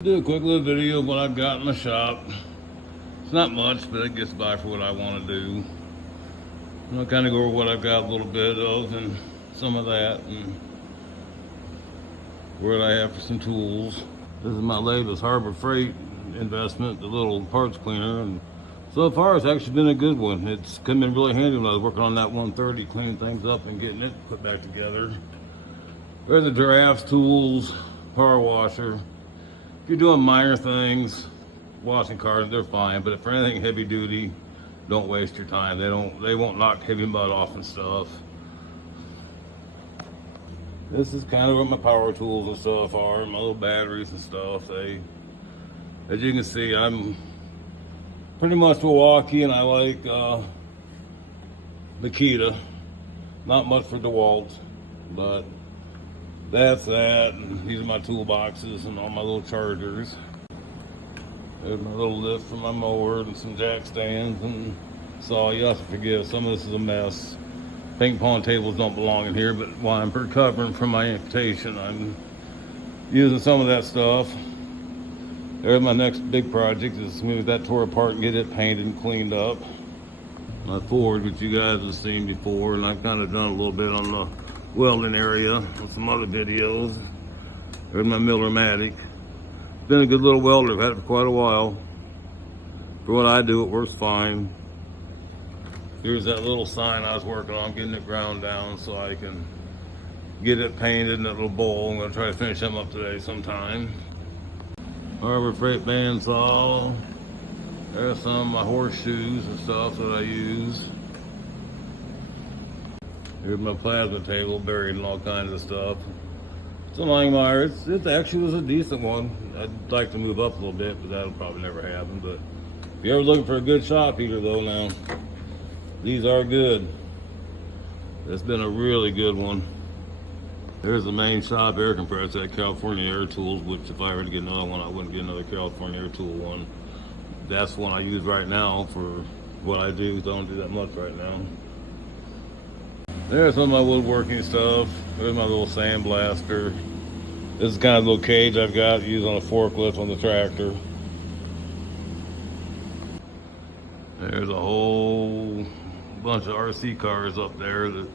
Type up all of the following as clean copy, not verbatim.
Do a quick little video of what I've got in my shop. It's not much, but it gets by for what I want to do. And I'll kind of go over what I've got a little bit of and some of that and what I have for some tools. This is my latest Harbor Freight investment, the little parts cleaner, and so far it's actually been a good one. It's come in really handy when I was working on that 130, cleaning things up and getting it put back together. There's the giraffes, tools, power washer. If you're doing minor things, washing cars, they're fine, but if for anything heavy duty, don't waste your time. They won't knock heavy mud off and stuff. This is kind of what my power tools and stuff are, my little batteries and stuff. As you can see, I'm pretty much Milwaukee, and I like Makita. Not much for DeWalt, but that's that. And these are my toolboxes and all my little chargers. There's my little lift for my mower and some jack stands and saw. You have to forgive, some of this is a mess. Ping pong tables don't belong in here, but while I'm recovering from my amputation, I'm using some of that stuff. There's my next big project, is to move that tore apart and get it painted and cleaned up. My Ford, which you guys have seen before, and I've kind of done a little bit on the welding area and some other videos. There's my Miller-Matic. Been a good little welder, I've had it for quite a while. For what I do, it works fine. Here's that little sign I was working on, getting it ground down so I can get it painted in that little bowl. I'm gonna try to finish them up today sometime. Harbor Freight bandsaw. There's some of my horseshoes and stuff that I use. Here's my plasma table, buried in all kinds of stuff. It's a Langmeyer. It actually was a decent one. I'd like to move up a little bit, but that'll probably never happen. But if you're ever looking for a good shop heater though, now, these are good. It's been a really good one. There's the main shop air compressor at California Air Tools, which if I were to get another one, I wouldn't get another California Air Tool one. That's the one I use right now for what I do, so I don't do that much right now. There's some of my woodworking stuff. There's my little sandblaster. This is kind of a little cage I've got used on a forklift on the tractor. There's a whole bunch of RC cars up there that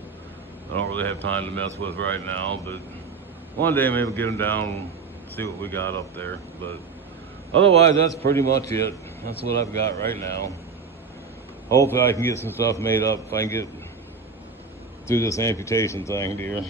I don't really have time to mess with right now, but one day maybe we'll get them down and see what we got up there. But otherwise, that's pretty much it. That's what I've got right now. Hopefully I can get some stuff made up if I can get through this amputation thing, dear.